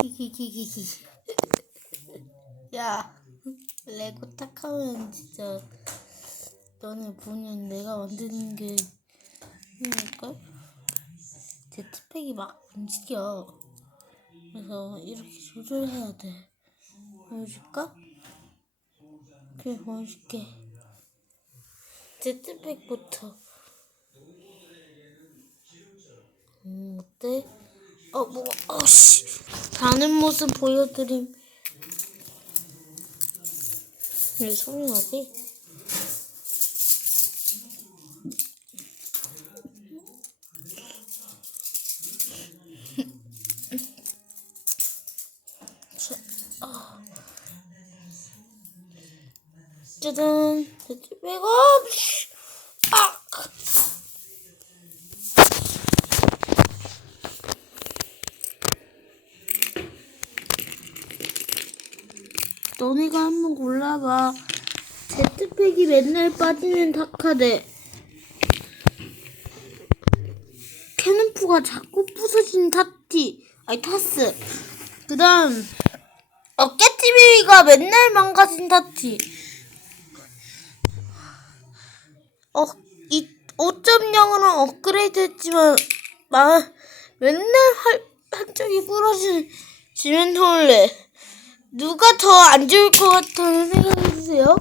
키키키키키. 야, 레고 탁하면 진짜 너네 보면 내가 만드는 게 힘들걸? 제트팩이 막 움직여. 그래서 이렇게 조절해야 돼. 보여줄까? 그래, 보여줄게. 제트팩부터. 음, 어때? 어, 뭐, 어 씨. 다는 모습 보여드림. 왜 소리 나지? 자, 어. 짜잔. 백업! 아! 너네가 한번 골라봐. 제트팩이 맨날 빠지는 타카대. 캐논프가 자꾸 부서진 타티. 아니, 타스. 그 다음, 어깨TV가 맨날 망가진 타티. 어, 이 5.0으로 업그레이드 했지만, 마, 맨날 할, 한쪽이 부러진 지멘톨레. 누가 더 안 좋을 것 같다는 생각이 드세요?